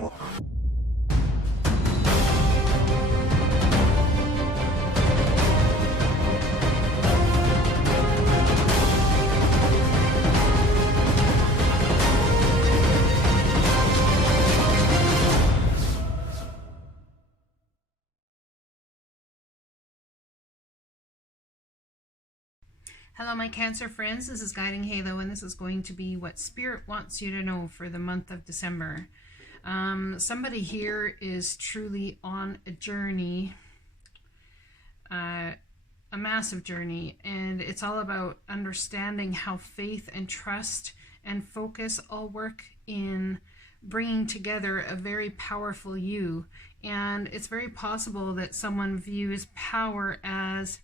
Hello my Cancer friends, this is Guiding Halo and this is going to be what Spirit wants you to know for the month of December. Somebody here is truly on a journey, a massive journey, and it's all about understanding how faith and trust and focus all work in bringing together a very powerful you. And it's very possible that someone views power as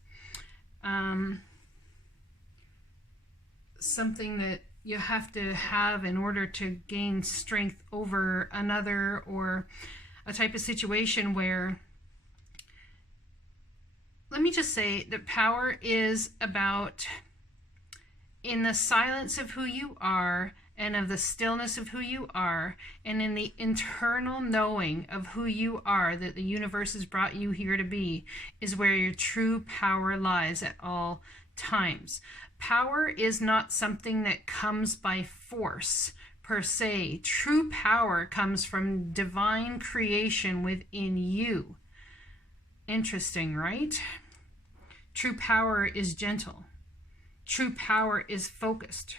something that you have to have in order to gain strength over another, or a type of situation where, let me just say that power is about, in the silence of who you are and of the stillness of who you are, and in the internal knowing of who you are, that the universe has brought you here to be, is where your true power lies at all times. Power is not something that comes by force per se. True power comes from divine creation within you. Interesting, right? True power is gentle. True power is focused.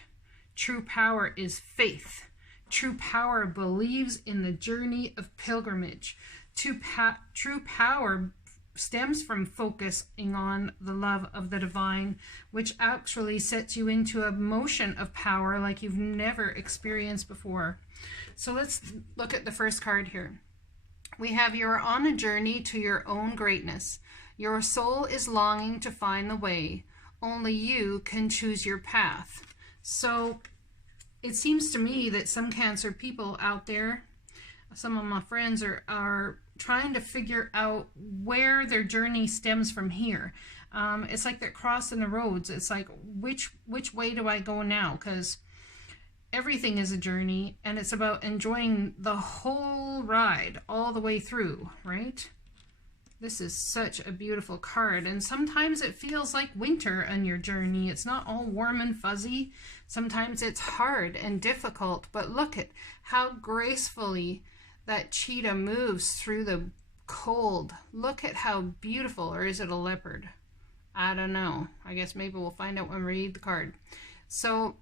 True power is faith. True power believes in the journey of pilgrimage. True power stems from focusing on the love of the divine, which actually sets you into a motion of power like you've never experienced before. So let's look at the first card here. We have, you're on a journey to your own greatness. Your soul is longing to find the way. Only you can choose your path. So it seems to me that some Cancer people out there, some of my friends are trying to figure out where their journey stems from here. It's like they're crossing the roads. It's like, which way do I go now? Because everything is a journey, and it's about enjoying the whole ride all the way through, right? This is such a beautiful card, and sometimes it feels like winter on your journey. It's not all warm and fuzzy. Sometimes it's hard and difficult, but look at how gracefully that cheetah moves through the cold. Look at how beautiful. Or is it a leopard? I don't know. I guess maybe we'll find out when we read the card. So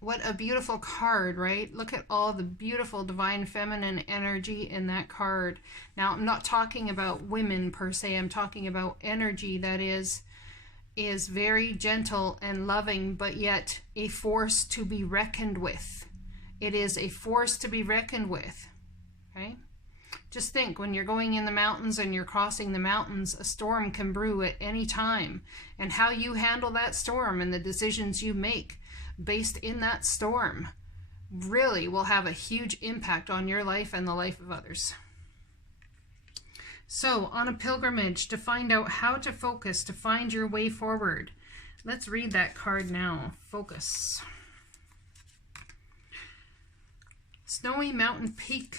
what a beautiful card, right? Look at all the beautiful divine feminine energy in that card. Now, I'm not talking about women per se. I'm talking about energy that is very gentle and loving, but yet a force to be reckoned with. It is a force to be reckoned with. Okay? Just think, when you're going in the mountains and you're crossing the mountains, a storm can brew at any time. And how you handle that storm and the decisions you make based in that storm really will have a huge impact on your life and the life of others. So, on a pilgrimage to find out how to focus, to find your way forward. Let's read that card now. Focus. Snowy mountain peak.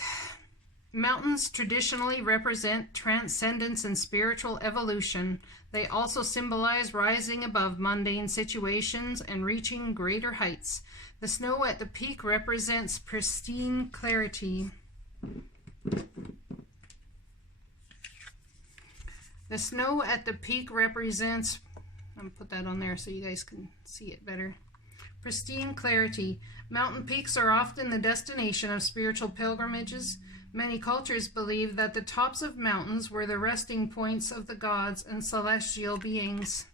Mountains traditionally represent transcendence and spiritual evolution. They also symbolize rising above mundane situations and reaching greater heights. The snow at the peak represents pristine clarity. The snow at the peak represents, I'm going to put that on there so you guys can see it better. Pristine clarity. Mountain peaks are often the destination of spiritual pilgrimages. Many cultures believe that the tops of mountains were the resting points of the gods and celestial beings.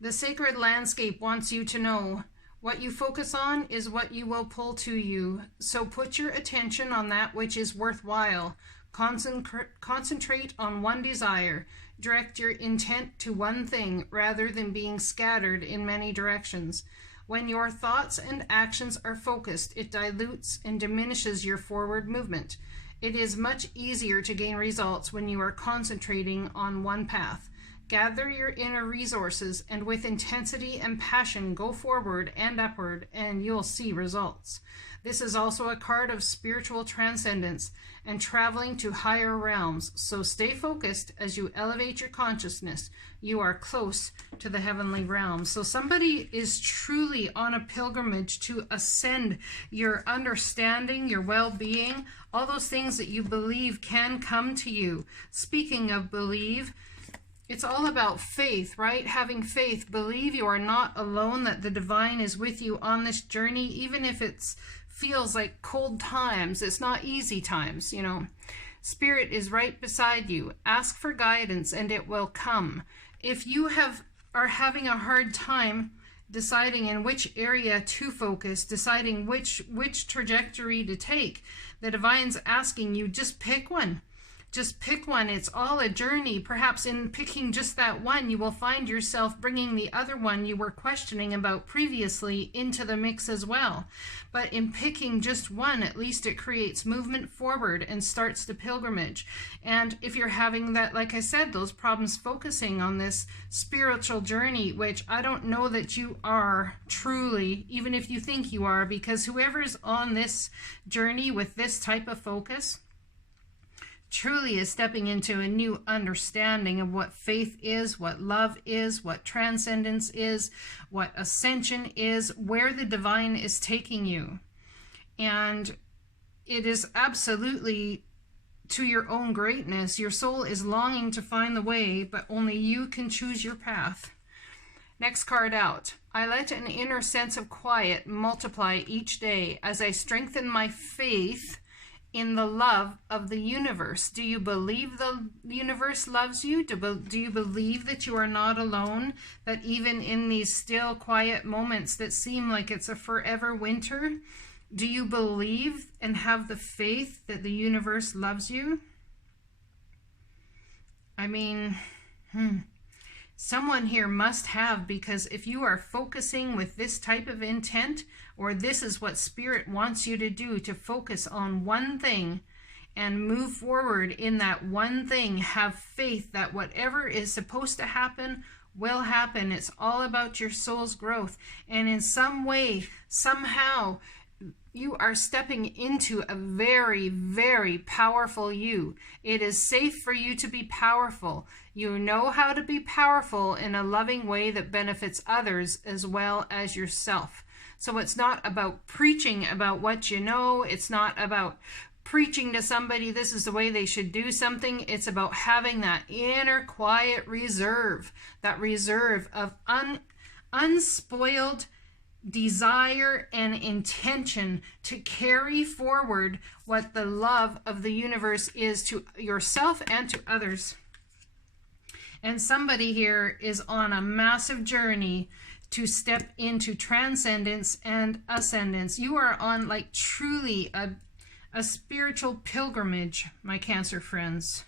The sacred landscape wants you to know, what you focus on is what you will pull to you. So put your attention on that which is worthwhile. Concentrate on one desire. Direct your intent to one thing rather than being scattered in many directions. When your thoughts and actions are focused, it dilutes and diminishes your forward movement. It is much easier to gain results when you are concentrating on one path. Gather your inner resources and with intensity and passion go forward and upward, and you'll see results. This is also a card of spiritual transcendence and traveling to higher realms. So stay focused as you elevate your consciousness. You are close to the heavenly realms. So somebody is truly on a pilgrimage to ascend your understanding, your well-being, all those things that you believe can come to you. Speaking of believe, it's all about faith, right? Having faith. Believe you are not alone, that the divine is with you on this journey, even if it's feels like cold times. It's not easy times, you know. Spirit is right beside you. Ask for guidance and it will come. If you are having a hard time deciding in which area to focus, deciding which trajectory to take, the divine's asking you, just pick one. Just pick one. It's all a journey. Perhaps in picking just that one, you will find yourself bringing the other one you were questioning about previously into the mix as well. But in picking just one, at least it creates movement forward and starts the pilgrimage. And if you're having that, like I said, those problems focusing on this spiritual journey, which I don't know that you are truly, even if you think you are, because whoever's on this journey with this type of focus truly is stepping into a new understanding of what faith is, what love is, what transcendence is, what ascension is, where the divine is taking you. And it is absolutely to your own greatness. Your soul is longing to find the way, but only you can choose your path. Next card out. I let an inner sense of quiet multiply each day as I strengthen my faith in the love of the universe. Do you believe the universe loves you? Do you believe that you are not alone? That even in these still, quiet moments that seem like it's a forever winter, do you believe and have the faith that the universe loves you? I mean, someone here must have, because if you are focusing with this type of intent, or this is what Spirit wants you to do, to focus on one thing and move forward in that one thing, have faith that whatever is supposed to happen will happen. It's all about your soul's growth. And in some way, somehow, you are stepping into a very, very powerful you. It is safe for you to be powerful. You know how to be powerful in a loving way that benefits others as well as yourself. So it's not about preaching about what you know. It's not about preaching to somebody this is the way they should do something. It's about having that inner quiet reserve, that reserve of unspoiled desire and intention to carry forward what the love of the universe is to yourself and to others. And somebody here is on a massive journey to step into transcendence and ascendance. You are on like truly a spiritual pilgrimage, my Cancer friends.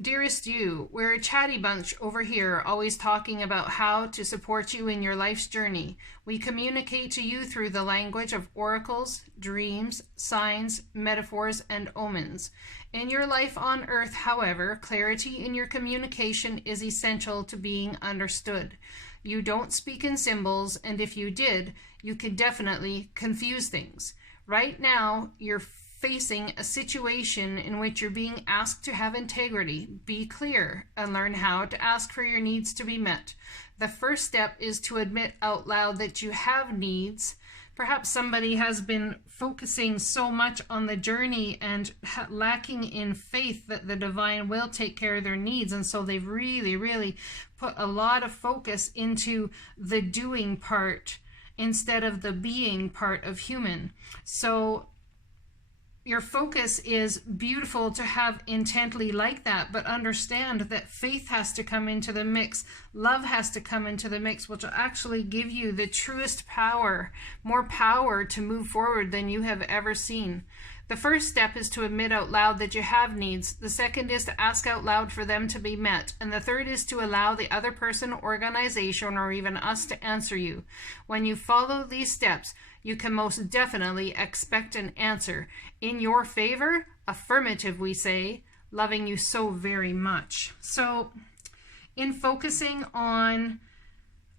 Dearest you, we're a chatty bunch over here, always talking about how to support you in your life's journey. We communicate to you through the language of oracles, dreams, signs, metaphors, and omens. In your life on Earth, however, clarity in your communication is essential to being understood. You don't speak in symbols, and if you did, you could definitely confuse things. Right now, you're facing a situation in which you're being asked to have integrity. Be clear and learn how to ask for your needs to be met. The first step is to admit out loud that you have needs. Perhaps somebody has been focusing so much on the journey and lacking in faith that the divine will take care of their needs, and so they've really put a lot of focus into the doing part instead of the being part of human. So your focus is beautiful to have intently like that, but understand that faith has to come into the mix. Love has to come into the mix, which will actually give you the truest power, more power to move forward than you have ever seen. The first step is to admit out loud that you have needs. The second is to ask out loud for them to be met. And the third is to allow the other person, organization, or even us to answer you. When you follow these steps, you can most definitely expect an answer. In your favor, affirmative we say, loving you so very much. So in focusing on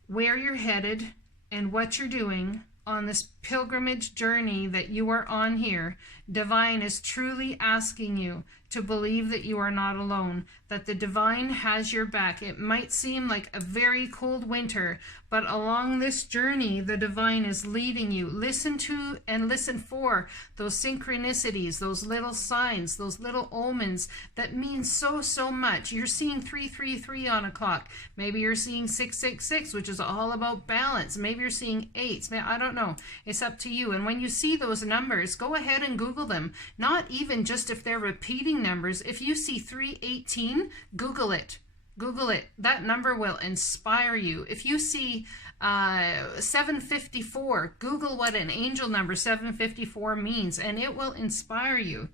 where you're headed and what you're doing on this pilgrimage journey that you are on here, Divine is truly asking you to believe that you are not alone, that the Divine has your back. It might seem like a very cold winter, but along this journey, the Divine is leading you. Listen to and listen for those synchronicities, those little signs, those little omens that mean so, so much. You're seeing 333 on a clock. Maybe you're seeing 666, which is all about balance. Maybe you're seeing 8s. I don't know. It's up to you. And when you see those numbers, go ahead and Google them. Not even just if they're repeating numbers. If you see 318, Google it. Google it. That number will inspire you. If you see 754, Google what an angel number 754 means, and it will inspire you.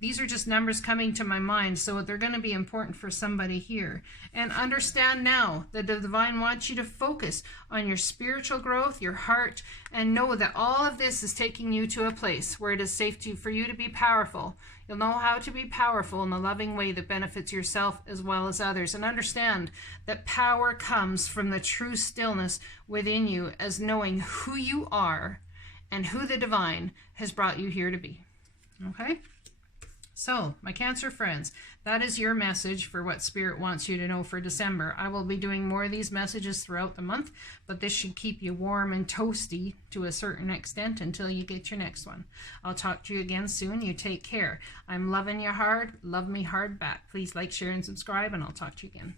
These are just numbers coming to my mind, so they're going to be important for somebody here. And understand now that the Divine wants you to focus on your spiritual growth, your heart, and know that all of this is taking you to a place where it is safe for you to be powerful. You'll know how to be powerful in a loving way that benefits yourself as well as others. And understand that power comes from the true stillness within you, as knowing who you are and who the Divine has brought you here to be. Okay? So, my Cancer friends, that is your message for what Spirit wants you to know for December. I will be doing more of these messages throughout the month, but this should keep you warm and toasty to a certain extent until you get your next one. I'll talk to you again soon. You take care. I'm loving you hard. Love me hard back. Please like, share, and subscribe, and I'll talk to you again.